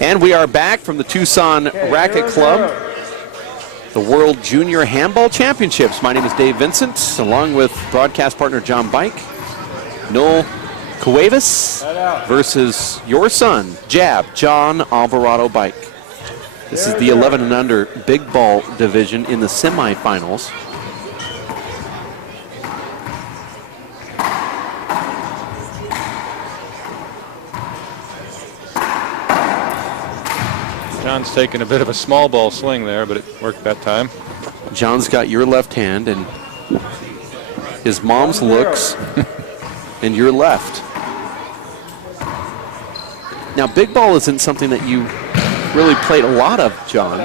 And we are back from the Tucson Racket Club, the World Junior Handball Championships. My name is Dave Vincent, along with broadcast partner John Bike. Noel CUEVAS versus your son, Jab, John Alvarado Bike. This is the 11 and under big ball division in the semifinals. John's taking a bit of a small ball swing there, but it worked that time. John's got your left hand and his mom's looks and your left. Now, big ball isn't something that you really played a lot of, John.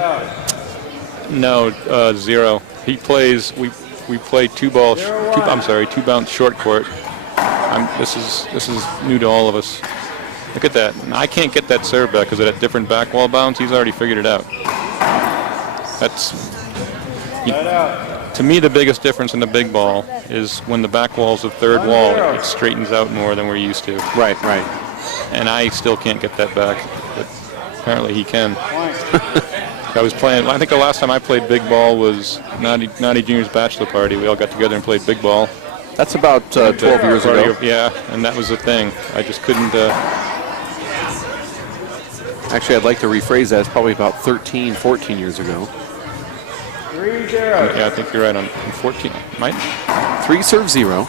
No, zero. He plays. We play two bounce short court. This is new to all of us. Look at that. I can't get that serve back because of that different back wall bounce. He's already figured it out. To me, the biggest difference in the big ball is when the back wall's the third wall, it straightens out more than we're used to. Right. And I still can't get that back, but apparently he can. I think the last time I played big ball was Naughty Junior's bachelor party. We all got together and played big ball. That's about 12 years ago. Yeah, and that was the thing. I just couldn't... Actually, I'd like to rephrase that. It's probably about 13, 14 years ago. 3-0. Yeah, I think you're right on 14. Mike? 3-0.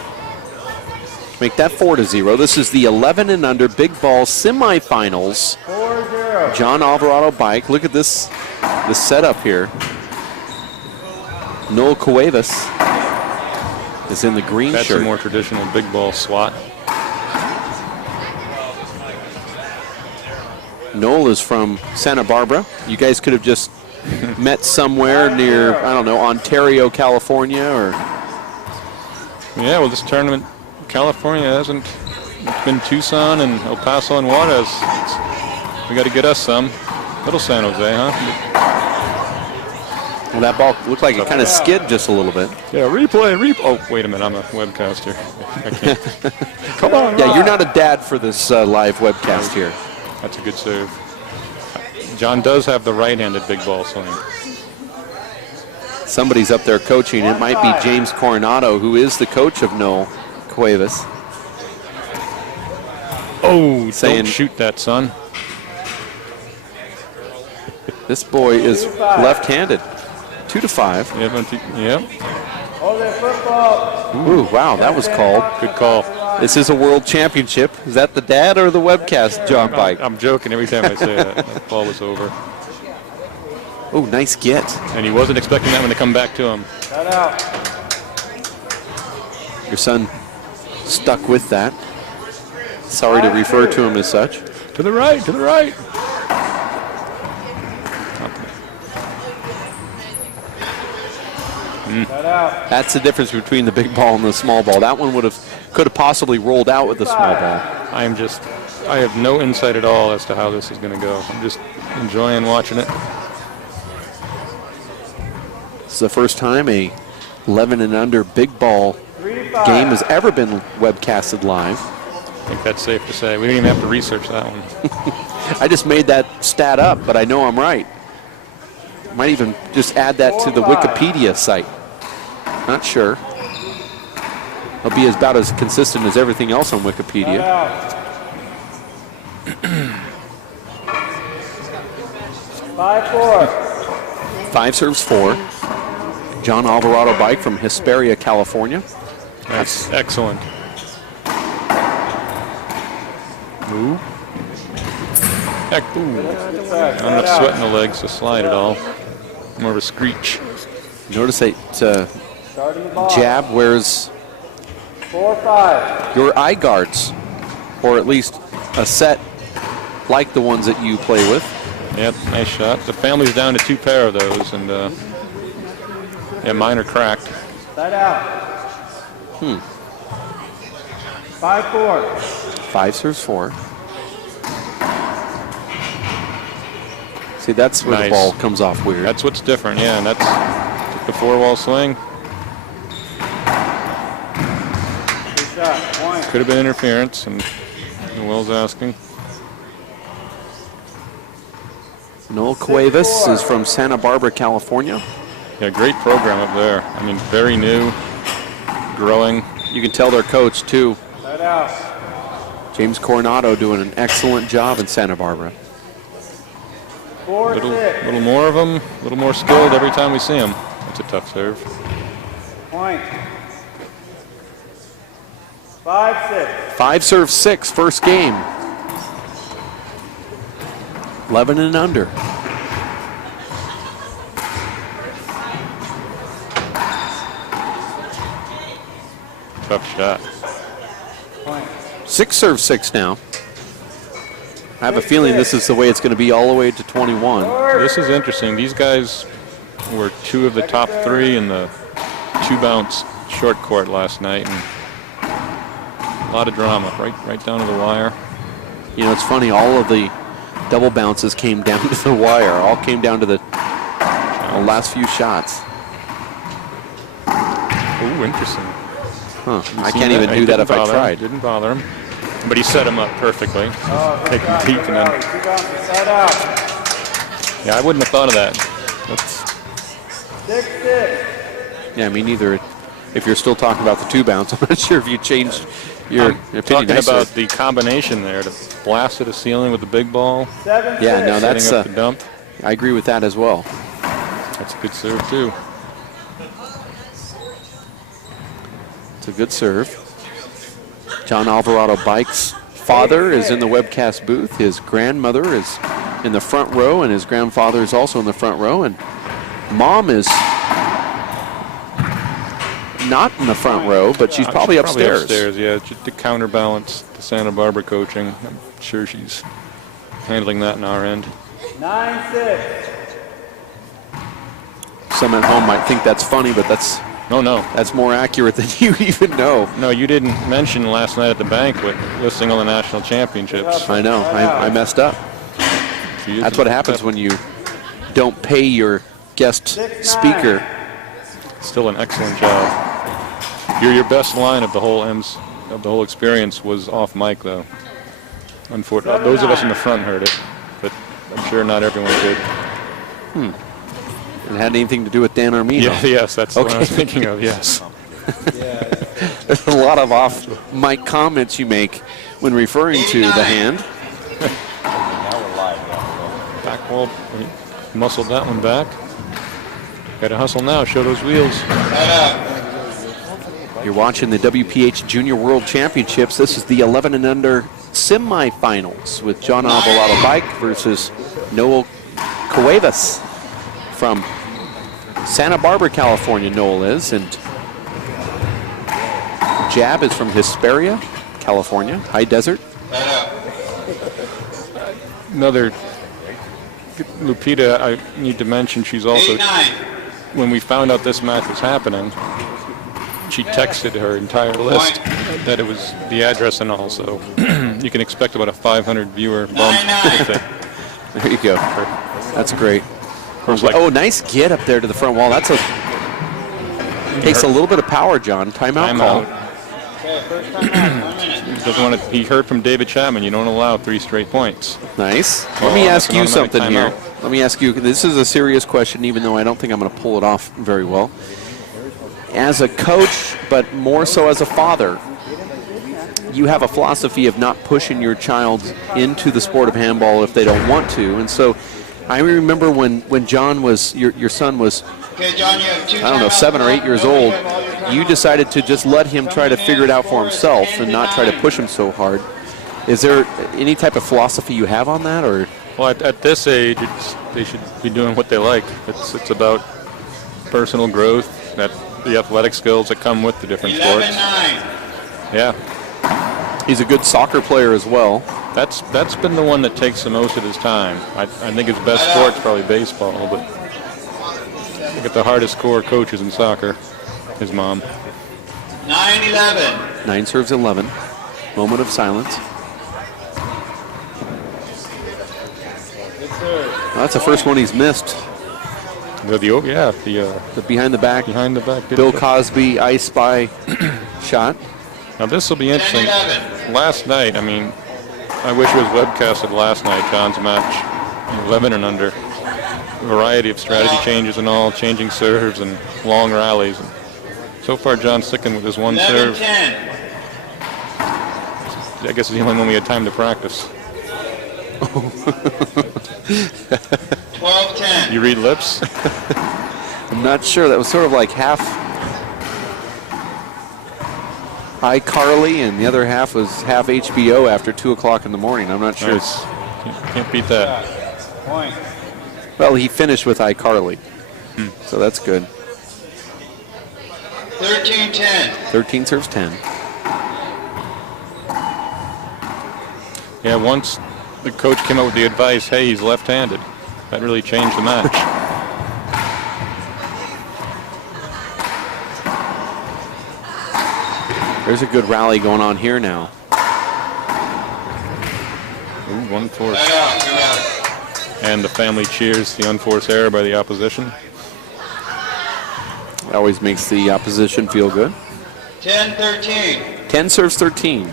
Make that 4-0. This is the 11 and under big ball semifinals. 4-0. John Alvarado Bike. Look at this setup here. Noel CUEVAS is in the green shirt. That's a more traditional big ball swat. Noel is from Santa Barbara. You guys could have just met somewhere near, I don't know, Ontario, California, or... Yeah, well, this tournament, California hasn't. It's been Tucson and El Paso and Juarez. We got to get us some. Little San Jose, huh? Well, that ball looked like it kind of skid just a little bit. Yeah, replay. Oh, wait a minute, I'm a webcaster. I can't. Come on. Yeah, you're not a dad for this live webcast here. That's a good serve. John does have the right-handed big ball swing. Somebody's up there coaching. It might be James Coronado, who is the coach of Noel CUEVAS. Oh, don't shoot that, son. This boy is left-handed. 2-5. Yep. Hold it, football. Ooh, wow, that was called. Good call. This is a world championship. Is that the dad or the webcast, John Bike? I'm joking every time I say that. That ball was over. Oh, nice get. And he wasn't expecting that one to come back to him. Cut out. Your son stuck with that. Sorry to refer to him as such. To the right, to the right. That's the difference between the big ball and the small ball. That one could have possibly rolled out with the small ball. I have no insight at all as to how this is going to go. I'm just enjoying watching it. This is the first time a 11 and under big ball game has ever been webcasted live. I think that's safe to say. We didn't even have to research that one. I just made that stat up, but I know I'm right. Might even just add that to the Wikipedia site. Not sure. It'll be about as consistent as everything else on Wikipedia. 5-4. 5-4. John Alvarado Bike from Hesperia, California. That's excellent. Ooh. Heck, ooh. I'm not sweating the legs to slide at all. More of a screech. Notice that Jab wears 4-5. your eye guards, or at least a set like the ones that you play with. Yep, nice shot. The family's down to 2 pair of those, and yeah, mine are cracked. Side out. 5-4. 5-4. See, that's where the ball comes off weird. That's what's different, yeah, and that's the 4-wall swing. Good shot. Point. Could have been interference, and Noel's asking. Noel CUEVAS is from Santa Barbara, California. Yeah, great program up there. I mean, very new, growing. You can tell their coach, too. Side out. James Coronado doing an excellent job in Santa Barbara. 4-6. Little more of them, a little more skilled every time we see them. That's a tough serve. Point. 5-6. 5-serve-6, first game. 11 and under. Tough shot. Point. 6-serve-6 now. I have a feeling this is the way it's going to be all the way to 21. This is interesting. These guys were 2 of the top 3 in the 2-bounce short court last night, and a lot of drama, right down to the wire. You know, it's funny, all of the double bounces came down to the wire. All came down to the last few shots. Oh, interesting. Huh. I can't even do that if I tried. Didn't bother him. But he set him up perfectly. Taking a peek and then. Side out. Yeah, I wouldn't have thought of that. That's 6-6. Yeah, me neither. If you're still talking about the 2-bounce, I'm not sure if you changed your opinion. Talking Nice about serve. the combination there to blast at a ceiling with the big ball. 7-6. Yeah, no, that's Setting up the dump. I agree with that as well. That's a good serve too. It's a good serve. John Alvarado Bike's father is in the webcast booth. His grandmother is in the front row, and his grandfather is also in the front row. And Mom is not in the front row, but she's probably upstairs. Upstairs, yeah, just to counterbalance the Santa Barbara coaching. I'm sure she's handling that on our end. 9-6. Some at home might think that's funny, but that's more accurate than you even know. No, you didn't mention last night at the banquet listing all the national championships. I know. I messed up. That's what happens when you don't pay your guest speaker. Still an excellent job. Your best line of the whole experience was off mic, though. Unfortunately, those of us in the front heard it, but I'm sure not everyone did. It had anything to do with Dan Armino. Yeah, yes, that's what I was thinking of. Yes. There's a lot of off-mic comments you make when referring to the hand. Back wall, muscled that one back. Got to hustle now, show those wheels. You're watching the WPH Junior World Championships. This is the 11 and under semifinals with John Alvarado Bike versus Noel CUEVAS from Santa Barbara, California. Noel is, and Jab is from Hesperia, California, high desert. Another Lupita, I need to mention, she's also, when we found out this match was happening, she texted her entire list that it was the address and all, so you can expect about a 500 viewer bump with it. There you go. That's great. Oh, nice get up there to the front wall. Takes a little bit of power, John. Timeout call. He heard from David Chapman, you don't allow 3 straight points. Nice. Let me ask you something here. Let me ask you, this is a serious question, even though I don't think I'm going to pull it off very well. As a coach, but more so as a father, you have a philosophy of not pushing your child into the sport of handball if they don't want to. And so I remember when John was, your son was, I don't know, 7 or 8 years old, you decided to just let him try to figure it out for himself and not try to push him so hard. Is there any type of philosophy you have on that, or? Well, at this age, they should be doing what they like. It's about personal growth, the athletic skills that come with the different sports. Yeah. He's a good soccer player as well. That's been the one that takes the most of his time. I think his best sport's probably baseball, but I think the hardest core coaches in soccer, his mom. 9-11. 9 serves 11. Moment of silence. Well, that's the first one he's missed. The behind the back. Behind the back. Bill Cosby Ice Spy shot. Now this will be interesting. Last night, I mean, I wish it was webcasted last night, John's match 11 and under. A variety of strategy changes and all, changing serves and long rallies. And so far, John's sticking with his one serve. 11-10. I guess it's the only one we had time to practice. 12-10. You read lips? I'm not sure. That was sort of like half iCarly, and the other half was half HBO after 2 o'clock in the morning. I'm not sure. Nice. Can't beat that. Point. Well, he finished with iCarly, so that's good. 13-10. 13 serves 10. Yeah, once the coach came up with the advice, hey, he's left-handed. That really changed the match. There's a good rally going on here now. Ooh, one force. Right out. Good rally. And the family cheers the unforced error by the opposition. It always makes the opposition feel good. 10-13. 10 serves 13.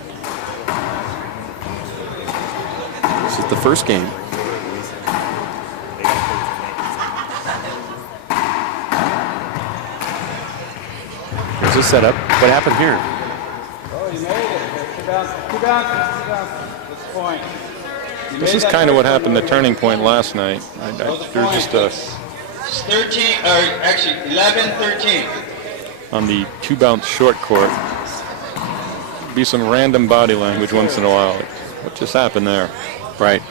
This is the first game. There's a setup. What happened here? Oh, you made it. Two bounces. This point. This is kind of what happened the turning point last night. There's just a 13, or actually 11-13. on the 2-bounce short court. Be some random body language once in a while. What just happened there? Right.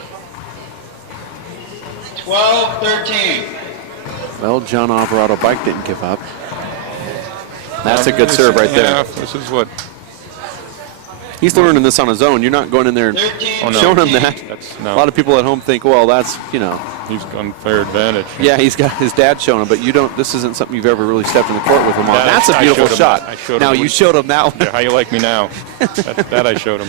12-13. Well, John Alvarado Bike didn't give up. That's a good serve right there. Yeah, this is what. He's learning this on his own. You're not going in there and 13. Oh, no. showing him that. That's A lot of people at home think, well, that's, He's unfair advantage. yeah, he's got his dad showing him, but you don't. This isn't something you've ever really stepped in the court with him on. Yeah, That's a I beautiful showed him shot. that. I showed Now him. you showed him that one. Yeah, how you like me now? that I showed him.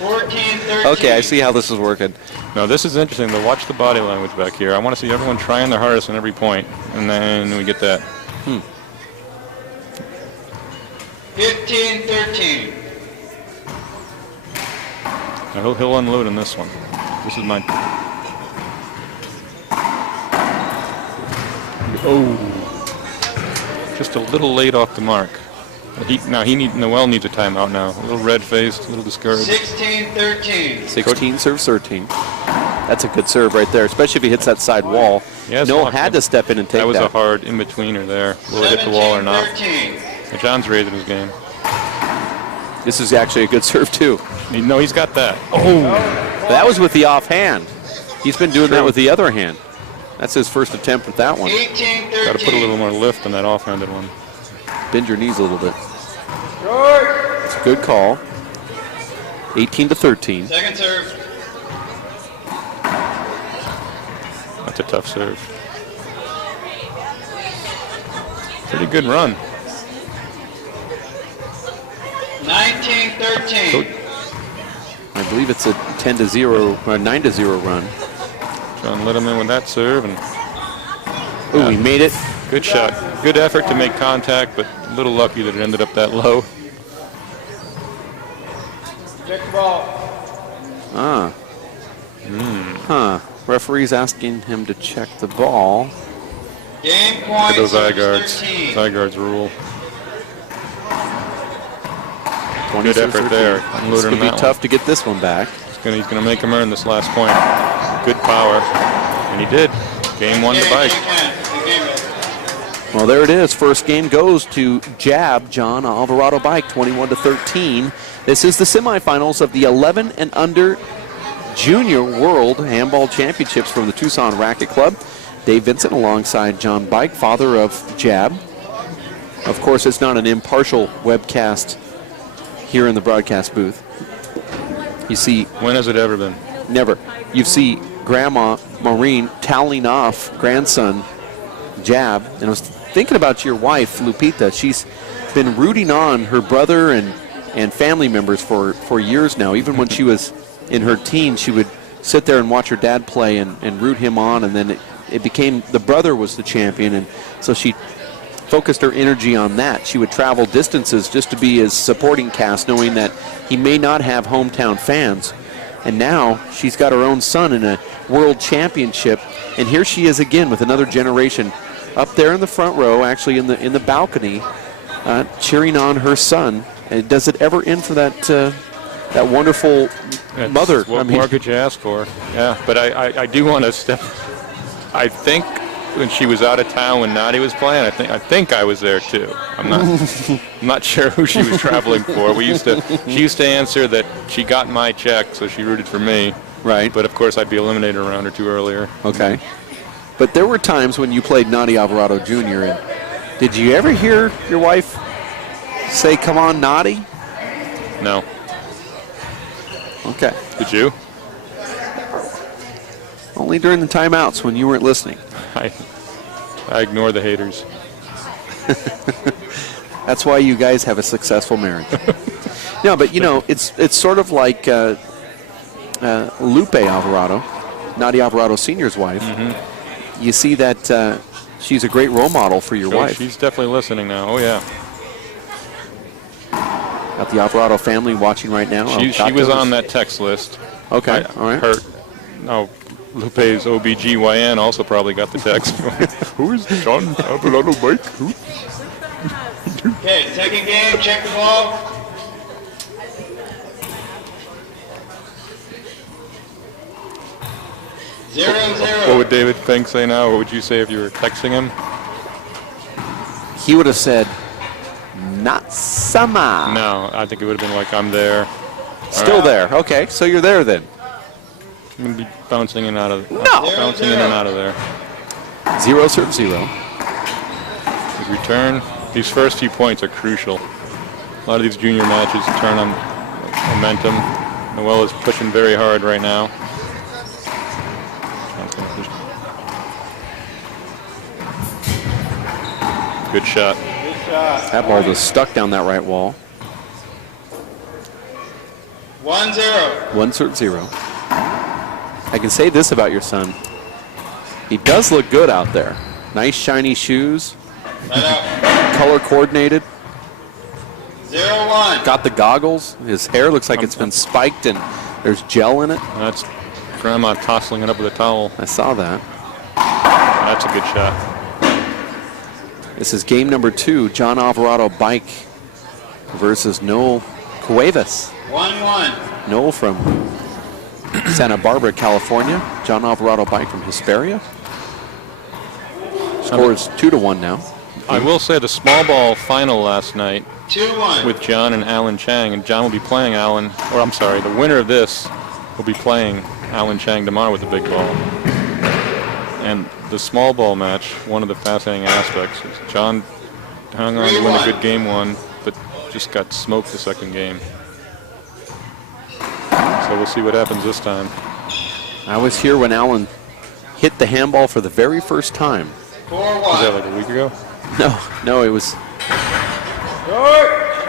14-13. Okay, I see how this is working. No, this is interesting to watch the body language back here. I want to see everyone trying their hardest on every point, and then we get that. 15-13. He'll unload on this one. This is my. Oh, just a little late off the mark. Noel needs a timeout now. A little red-faced, a little discouraged. 16-13. 16 serves 13. That's a good serve right there, especially if he hits that side wall. Yeah, it's Noel locked had in. to step in and take That was that. a hard in-betweener there. Will it hit the wall or not? 17-13. But John's raising his game. This is actually a good serve too. No, he's got that. That was with the offhand. He's been doing that True. with the other hand. That's his first attempt at that one. 18-13. Got to put a little more lift on that offhanded one. Bend your knees a little bit. Short. It's a good call. 18-13. Second serve. That's a tough serve. Pretty good run. 19-13. I believe it's a 10-0 or 9-0 run. John let him in with that serve, and Ooh, he made it. good shot. Good effort to make contact, but a little lucky that it ended up that low. Check the ball. Referee's asking him to check the ball. Game Look at point. those eye serves guards. 13. Eye guards rule. 20 Good serves effort 13. there. It's Unloaded going on to be that tough to get this one back. He's gonna make him earn this last point. Good power, and he did. Game one to Bike. Well, there it is. First game goes to Jab, John Alvarado Bike, 21-13. This is the semifinals of the 11 and under Junior World Handball Championships from the Tucson Racket Club. Dave Vincent alongside John Bike, father of Jab. Of course, it's not an impartial webcast here in the broadcast booth. You see, When has it ever been? never. You see Grandma Maureen toweling off grandson Jab. And I was thinking about your wife, Lupita. She's been rooting on her brother and family members for years now. Even when she was in her teens, she would sit there and watch her dad play and root him on. And then it became the brother was the champion. And so she focused her energy on that. She would travel distances just to be his supporting cast, knowing that he may not have hometown fans, And now she's got her own son in a world championship. And here she is again with another generation up there in the front row, actually in the balcony, cheering on her son. And does it ever end for that wonderful mother? What more could you ask for? Yeah, but I do want to step. I think when she was out of town when Nadi was playing, I think I was there too. I'm not sure who she was traveling for. She used to answer that she got my check, so she rooted for me. Right. But of course I'd be eliminated a round or two earlier. Okay. But there were times when you played Nadi Alvarado Jr. and did you ever hear your wife say, "Come on, Nadi"? No. Okay. Did you? Only during the timeouts when you weren't listening. I ignore the haters. That's why you guys have a successful marriage. No, but you know, it's sort of like Lupe Alvarado, Nadi Alvarado Sr.'s wife. You see that she's a great role model for your wife. She's definitely listening now. Oh, yeah. Got the Alvarado family watching right now. She was on that text list. Okay, all right. Lupe's OBGYN also probably got the text. Who is John Alvarado Mike? Who? Okay, second game, check the ball. What would David Fink say now? What would you say if you were texting him? He would have said, "Not sama." No, I think it would have been like, "I'm there." Still there. Okay, so you're there then. I'm going to be bouncing in and out of Bouncing in and out of there. 0-0. Good return. These first few points are crucial. A lot of these junior matches turn on momentum. Noel is pushing very hard right now. Good shot. Good shot. That ball just stuck down that right wall. 1-0. 1-0. I can say this about your son. He does look good out there. Nice shiny shoes. Right out. Color coordinated. 0-1. Got the goggles. His hair looks like it's been spiked and there's gel in it. That's Grandma tossing it up with a towel. I saw that. That's a good shot. This is game number 2. John Alvarado Bike versus Noel CUEVAS. 1-1. Noel from Santa Barbara, California. John Alvarado Bike from Hesperia. Score is 2-1 now. I will say the small ball final last night 2-1. with John and Alan Chang, and John will be playing Alan, or I'm sorry, the winner of this will be playing Alan Chang tomorrow with the big ball. And the small ball match, one of the fascinating aspects is John hung on to win a good game 1, but just got smoked the second game. So we'll see what happens this time. I was here when Alan hit the handball for the very first time. 4-1. Was that like a week ago? No, it was.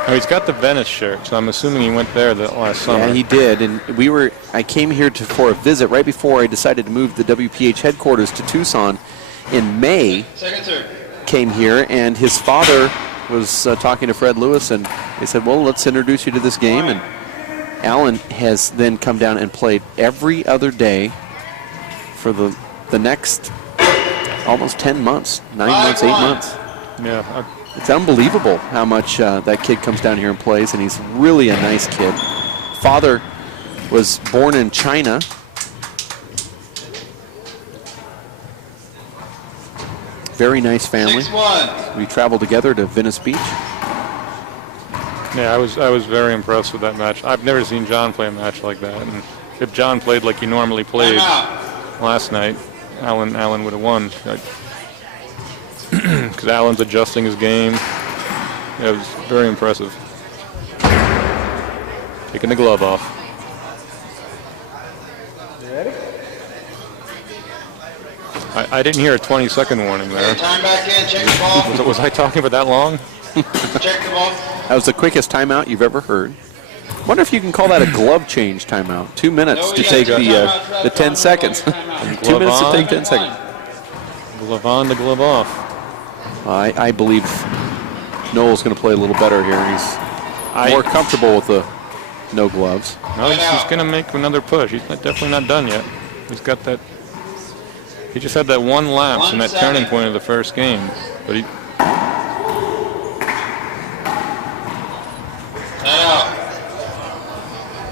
Oh, he's got the Venice shirt, so I'm assuming he went there the last summer. Yeah, he did, and I came here for a visit right before I decided to move the WPH headquarters to Tucson in May. Second serve. Came here, and his father was talking to Fred Lewis, and they said, well, let's introduce you to this game. And Alan has then come down and played every other day for the next almost 10 months, 9 months, 8 months. Yeah. It's unbelievable how much that kid comes down here and plays, and he's really a nice kid. Father was born in China. Very nice family. 6-1. We traveled together to Venice Beach. Yeah, I was very impressed with that match. I've never seen John play a match like that. And if John played like he normally played last night, Alan would have won. Because Alan's adjusting his game. Yeah, it was very impressive. Taking the glove off. Ready? I didn't hear a 20-second warning there. Time back in, check the ball. Was I talking for that long? Check the ball. That was the quickest timeout you've ever heard. Wonder if you can call that a glove change timeout. 2 minutes to take the 10 seconds. 2 minutes to take 10 seconds. Glove on, the glove off. I believe Noel's going to play a little better here. He's more comfortable with the no gloves. No, he's going to make another push. He's definitely not done yet. He's got that. He just had that one lapse in that turning point of the first game. But he.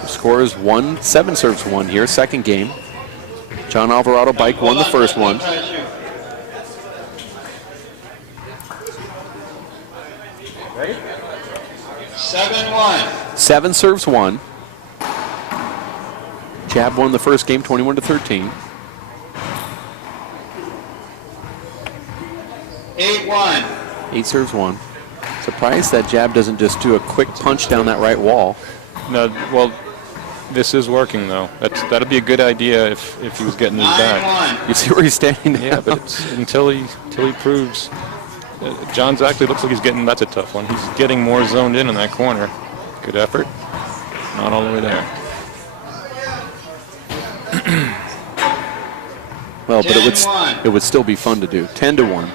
The score is 1, 7 serves 1 here, second game. John Alvarado Bike won the first one. Ready? 7-1. 7 serves 1. Jab won the first game 21-13. 8-1. 8 serves 1. Surprised that jab doesn't just do a quick punch down that right wall. No, well, this is working though. That'd be a good idea if he was getting his back. You see where he's standing now? Yeah, but it's until he proves. John's actually looks like he's getting. That's a tough one. He's getting more zoned in that corner. Good effort. Not all the way there. Well, but it would still be fun to do. 10-1.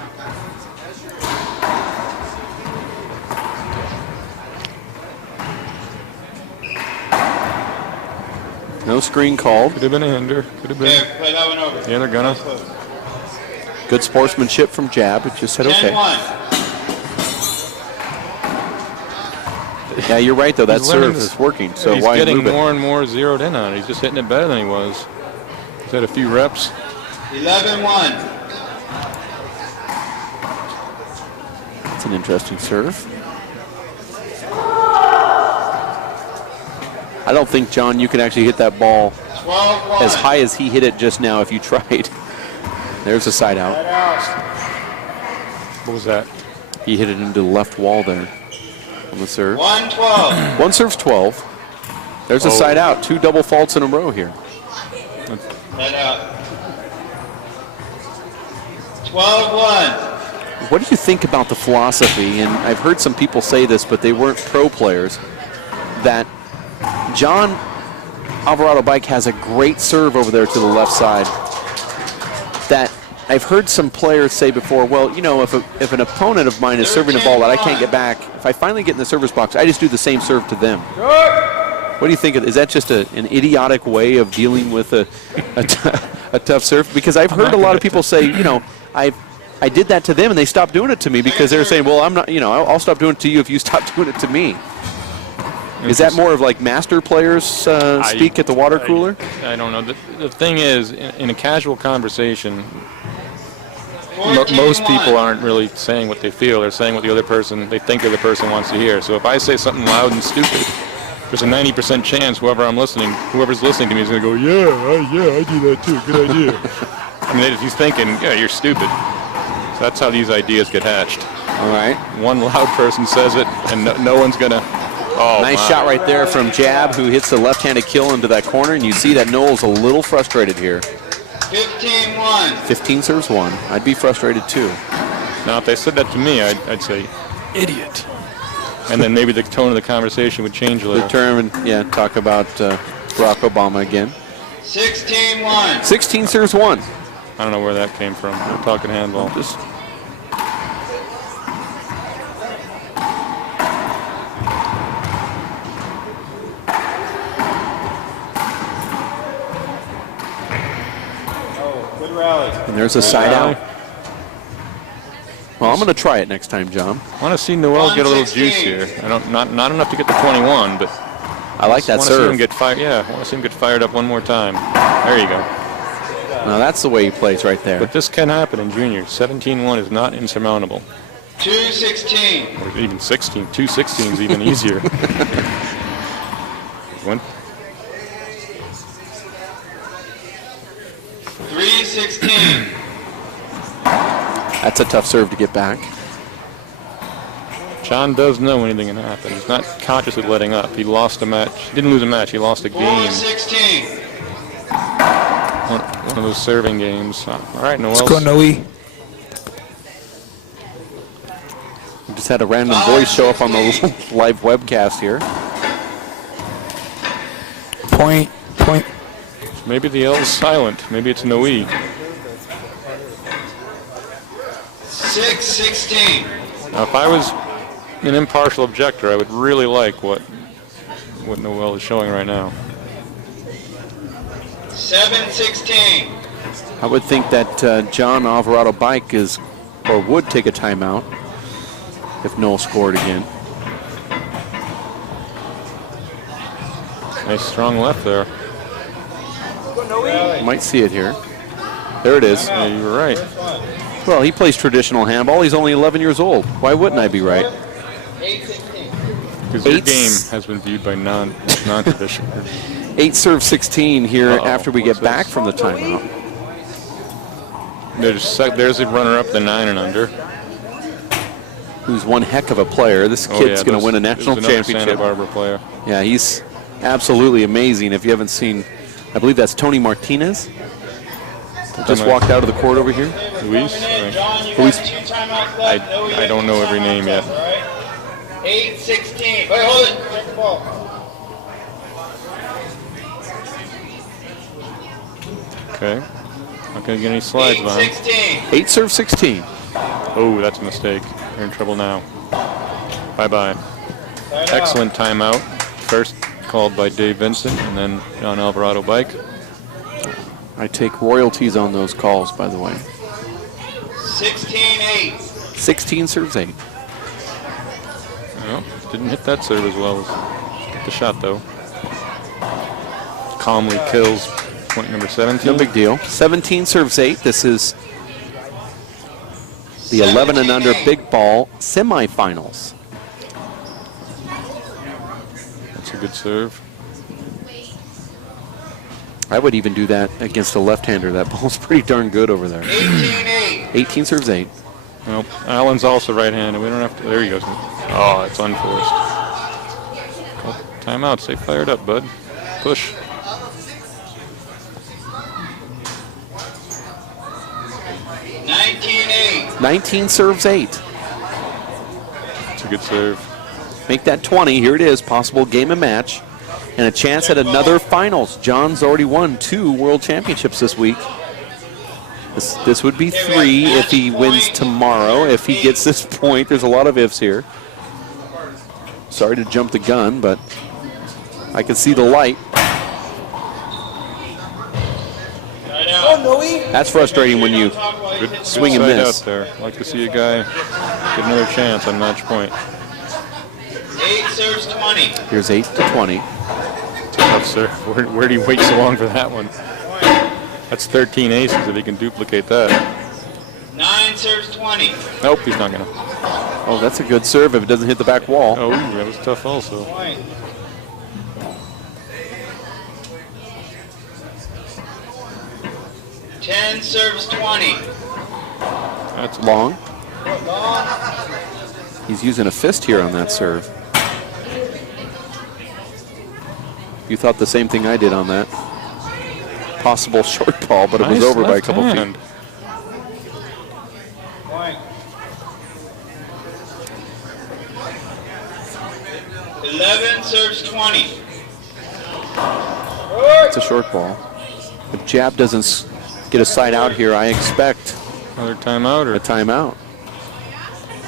No screen called. Could have been a hinder. Could have been. Okay, play that one over. Yeah, they're gonna. Good sportsmanship from jab. It just said okay. 10-1. Yeah, you're right though. That He's learning serve this- is working. So he's why getting move it? more and more zeroed in on it. He's just hitting it better than he was. He's had a few reps. 11-1. That's an interesting serve. I don't think, John, you can actually hit that ball 12-1. as high as he hit it just now if you tried. There's a side out. What was that? He hit it into the left wall there on the serve. 1-12. 1 serves 12. There's a side out. 2 double faults in a row here. Head out. 12-1. What do you think about the philosophy? And I've heard some people say this, but they weren't pro players, that John Alvarado Bike has a great serve over there to the left side. That I've heard some players say before, well, you know, if an opponent of mine is serving a ball that I can't get back, if I finally get in the service box, I just do the same serve to them. What do you think? Is that just an idiotic way of dealing with a tough serve? Because I've heard a lot of people say, you know, I did that to them and they stopped doing it to me because they're saying, well, I'm not, you know, I'll stop doing it to you if you stop doing it to me. Is that more of like master players speak at the water cooler? I don't know. The thing is, in a casual conversation, most people aren't really saying what they feel. They're saying what the other person, they think the other person wants to hear. So if I say something loud and stupid, there's a 90% chance whoever's listening to me is going to go, yeah, I do that too. Good idea. I mean, if he's thinking, yeah, you're stupid. So that's how these ideas get hatched. All right. One loud person says it, and no one's going to. Oh, nice shot right there from Jab, who hits the left-handed kill into that corner, and you see that Noel's a little frustrated here. 15-1. 15 serves 1. I'd be frustrated too. Now, if they said that to me, I'd say, idiot. And then maybe the tone of the conversation would change a little. The term, and yeah, talk about Barack Obama again. 16-1. 16 serves 1. I don't know where that came from. We're talking handball. Just Good rally. and there's a side out. Well, I'm going to try it next time, John. I want to see Noel get a little juice here. Not enough to get the 21, but I like that want to see serve. him get fired. Yeah, I want to see him get fired up one more time. There you go. Now that's the way he plays right there. But this can happen in junior. 17-1 is not insurmountable. 2-16. Or even 16. 2-16 is even easier. One. 3-16. That's a tough serve to get back. John does know anything can happen. He's not consciously letting up. He lost a match. He didn't lose a match. He lost a game. 4-16. One of those serving games. All right, Noel. Let's go, Noe. We just had a random voice show up on the live webcast here. Point. Maybe the L's silent. Maybe it's Noe. 6-16. Now, if I was an impartial objector, I would really like what what Noel is showing right now. 7-16. I would think that John Alvarado Bike is, or would take a timeout if Noel scored again. Nice strong left there. Might see it here. There it is. Yeah, you were right. Well, he plays traditional handball. He's only 11 years old. Why wouldn't I be right? 8-16. Because your game has been viewed by non-traditional. 8-serve-16 here Uh-oh, after we get what's back this? from the timeout. There's a runner-up, the 9 and under. Who's one heck of a player. This kid's going to win a national Santa championship. Barbara player. Yeah, he's absolutely amazing. If you haven't seen, I believe that's Tony Martinez. Just walked out of the court over here. Luis? John, you Luis. got 2 timeouts left. I don't know every name yet. 8-16. Wait, hold it. Check the ball. Okay. Not going to get any slides behind. 8-16. 8-serve-16. Oh, that's a mistake. You're in trouble now. Bye-bye. Excellent timeout. First called by Dave Vincent and then John Alvarado Bike. I take royalties on those calls, by the way. 16-8. 16-serves-8. Well, didn't hit that serve as well as hit the shot, though. Calmly kills point number 17. No big deal. 17-serves-8. This is the 11 and under big ball semifinals. That's a good serve. I would even do that against a left-hander. That ball's pretty darn good over there. 18-8. 18-serves-8. Well, Allen's also right-handed. We don't have to. There he goes. Oh, it's unforced. Oh, timeout. Stay fired up, bud. Push. $19-8. 19-serves-8. It's a good serve. Make that 20. Here it is. Possible game and match. And a chance at another finals. John's already won 2 world championships this week. This would be 3 if he wins tomorrow. If he gets this point, there's a lot of ifs here. Sorry to jump the gun, but I can see the light. That's frustrating when you Good swing and side miss. out there. Like to see a guy get another chance on match point. 8-serves-20. Here's 8-20. Tough serve. Where do you wait so long for that one? That's 13 aces if he can duplicate that. 9-serves-20. Nope, he's not gonna. Oh, that's a good serve if it doesn't hit the back wall. Oh, that was tough also. Point. 10-serves-20. That's Long. He's using a fist here on that serve. You thought the same thing I did on that. Possible short ball, but it was nice over by a left couple hand. feet. Point. 11-serves-20. It's a short ball. If jab doesn't get a side out here, I expect Another timeout, a or timeout.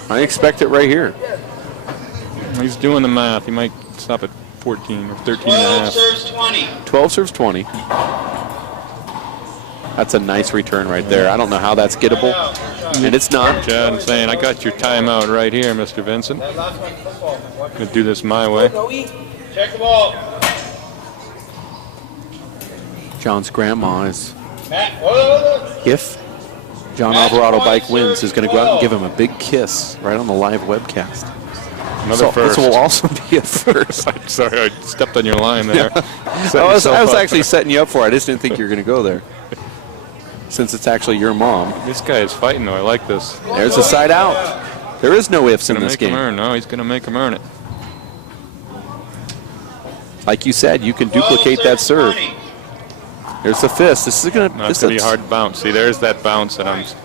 I expect it right here. he's doing the math. He might stop at 14 or 13 and a half. 12-serves-20. 12-serves-20. That's a nice return right there. I don't know how that's gettable, and it's not. Chad saying, I got your timeout right here, Mr. Vincent. That last one's football. I'm going to do this my way. Check the ball. John's grandma is, Matt, hold. if John Alvarado Bike wins, is going to go out and give him a big kiss right on the live webcast. Another So first. this will also be a first. I'm sorry, I stepped on your line there. I was actually setting you up for it. I just didn't think you were going to go there. Since it's actually your mom. This guy is fighting, though. I like this. There's the side out. There is no ifs in Gonna this make him game. earn. No, he's going to make him earn it. Like you said, you can duplicate that serve. There's the fist. This is going No, it's going to be a hard bounce. See, there's that bounce that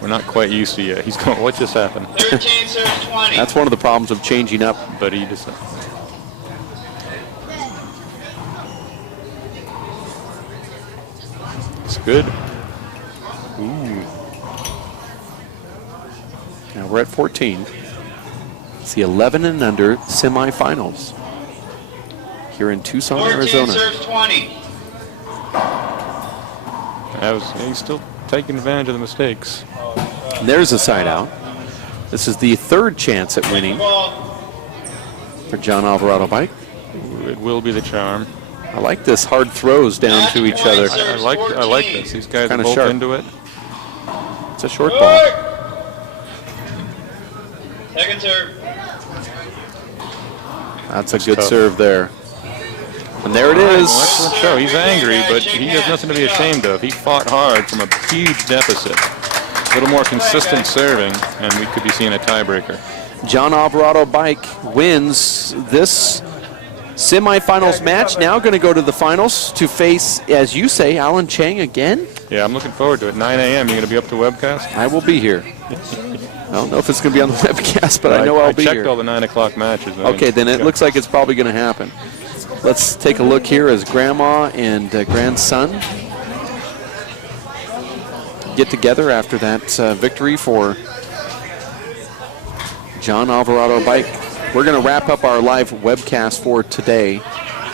we're not quite used to yet. He's going, what just happened? 13-serves-20. That's one of the problems of changing up. But he just... It's good. Ooh. Now we're at 14. It's the 11 and under semifinals. here in Tucson, 14 Arizona. serves 20. He's still taking advantage of the mistakes. And there's a side out. This is the third chance at winning Ball. for John Alvarado Bike. It will be the charm. I like this hard throws down to each other. I like this. These guys are Kinda both sharp. into it. It's a short ball. Second serve. That's a good tough. serve there. And there it is. Well, excellent show. He's angry, but he has nothing to be ashamed of. He fought hard from a huge deficit. A little more consistent serving, and we could be seeing a tiebreaker. John Alvarado Bike wins this semifinals match. Now going to go to the finals to face, as you say, Alan Chang again. Yeah, I'm looking forward to it. 9 a.m. You going to be up to webcast? I will be here. I don't know if it's going to be on the webcast, but I know I'll be checked here. all the 9 o'clock matches. Okay, then it looks like it's probably going to happen. Let's take a look here as Grandma and grandson get together after that victory for John Alvarado Bike. We're going to wrap up our live webcast for today.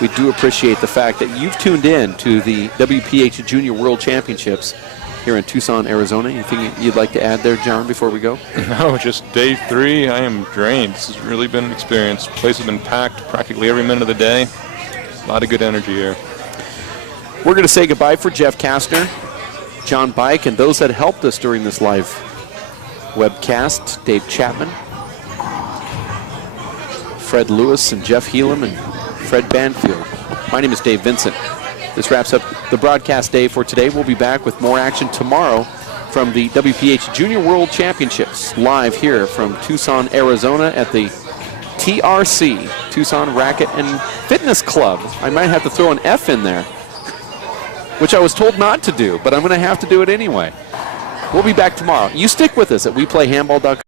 We do appreciate the fact that you've tuned in to the WPH Junior World Championships here in Tucson, Arizona. Anything you'd like to add there, John, before we go? No, just day 3. I am drained. This has really been an experience. The place has been packed practically every minute of the day. A lot of good energy here. We're going to say goodbye for Jeff Kastner, John Bike, and those that helped us during this live webcast. Dave Chapman, Fred Lewis, and Jeff Helam, and Fred Banfield. My name is Dave Vincent. This wraps up the broadcast day for today. We'll be back with more action tomorrow from the WPH Junior World Championships, live here from Tucson, Arizona at the TRC, Tucson Racket and Fitness Club. I might have to throw an F in there, which I was told not to do, but I'm going to have to do it anyway. We'll be back tomorrow. You stick with us at WePlayHandball.com.